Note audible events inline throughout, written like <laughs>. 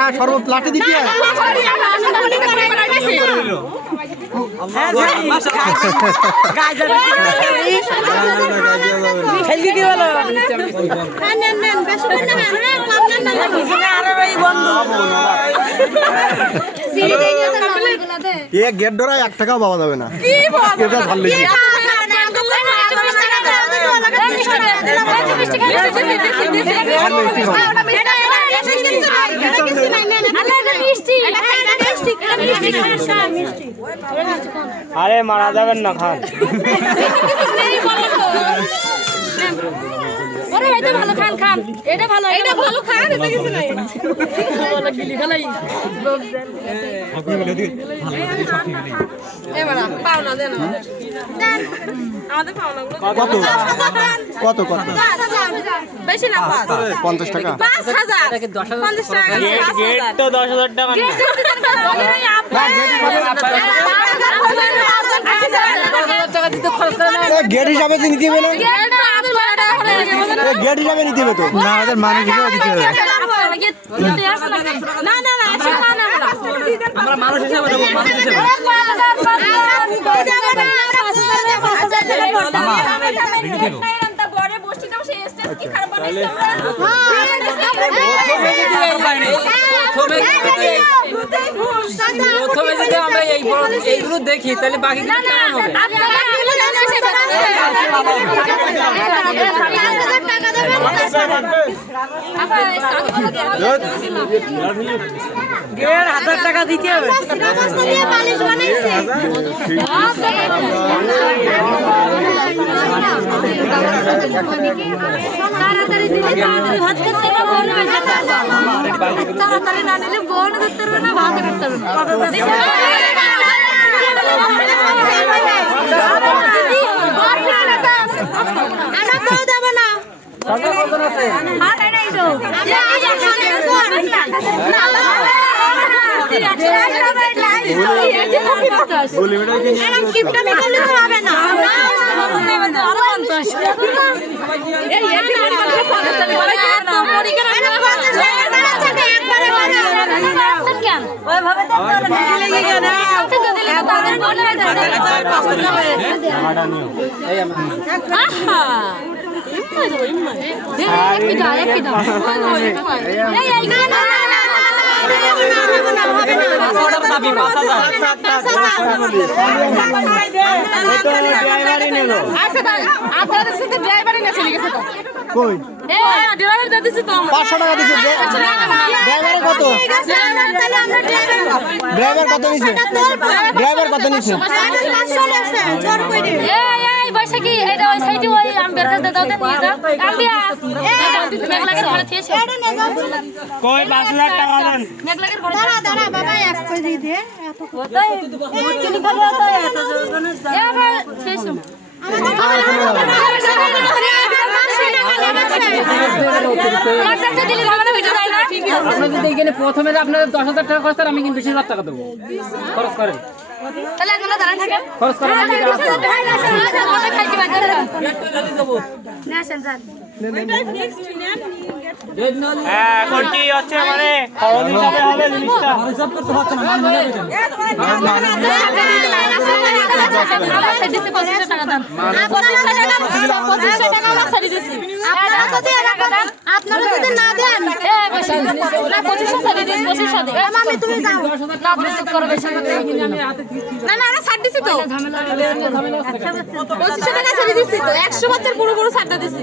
আর শরবত লাঠি দিতে হয় আরও গেট ডোরায় এক টাকাও পাওয়া যাবে না এটা ধরলে আর মিষ্টি খাব। আরে মারা যাবেন না খান <laughs> <laughs> ভালো খান খান। এটা ভালো এটা ভালো খান এটা কিছু নাই। গিলি খালাই কত? কত কত? বেশি না পাঁচ। পঞ্চাশ টাকা। পাঁচ হাজার। পঞ্চাশ টাকা। গেট তো দশ হাজার টাকা না গেট হিসাবে তো নিতে হবে না। গেট হিসাবে নিতে হবে তো। না আমাদের মানুষ হিসাবে দিতে হবে। না না না আমরা মানুষ হিসাবে দেবো মানুষ হিসাবে। প্রথমে যদি আমরা এই এইগুলো দেখি তাহলে বাকি কেমন হবে দেড় হাজার টাকা দিতে হবে তাড়াতাড়ি দিলে তাড়াতাড়ি ভাত খেতে পারবে না তাড়াতাড়ি না নিলে বোন করতে পারবে না ভাত করতে পারবে আচ্ছা আপনাদের সাথে ড্রাইভারই না চলে গেছে তো কই এই ড্রাইভার দিয়ে দিছি তো আমরা। পাঁচশো টাকা দিচ্ছে ড্রাইভারের কত? ড্রাইভার কত নিছে? ড্রাইভার কত নিছে? এটা ওই সাইডে ওই দাও নিয়ে যাও। মেঘলাগের ঘরে কই টাকা দেন। মেঘলাগের ঘরে আপনার যদি এখানে প্রথমে আপনাদের দশ হাজার টাকা খরচ আমি কিন্তু বিশ হাজার টাকা দেবো। খরচ করেন। তাহলে একজন দাঁড়ান থাকেন খরচ করেন আমি পারবে না আসেন যান। এখন কি হচ্ছে মানে? খরচ হিসাবে হবে জিনিসটা। আমার সাইড দিছি 2500 টাকা দাম 2500 টাকা 2500 টাকা আমার সাইড দিছি আপনারা যদি টাকা দেন আপনারা যদি না দেন এ বেশি না 2500 সাইড দিছি 2500 দে মামি তুমি যাও না বেশি করো বেশি না না আমরা ছাড় দিছি তো ঝামেলা ঝামেলা 2500 টাকা ছাড় দিছি তো 100 বছর পুরো পুরো ছাড় দিছি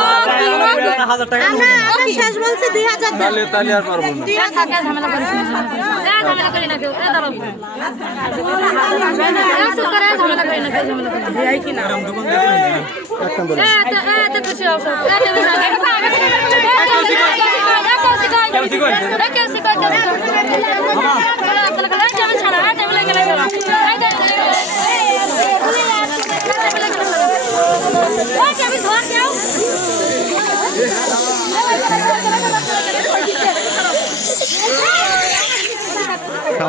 শেষ বলছি দুই হাজার তাহলে তাহলে আর পারব না ঝামেলা করিস না ঝামেলা করি না কেউ করে ঝামেলা করি না কেউ ঝামেলা করি না একটা বলে এ তো এ তো খুশি হও সব এ তো খুশি হও কেউ শিখায় কেউ শিখায় কেউ শিখায়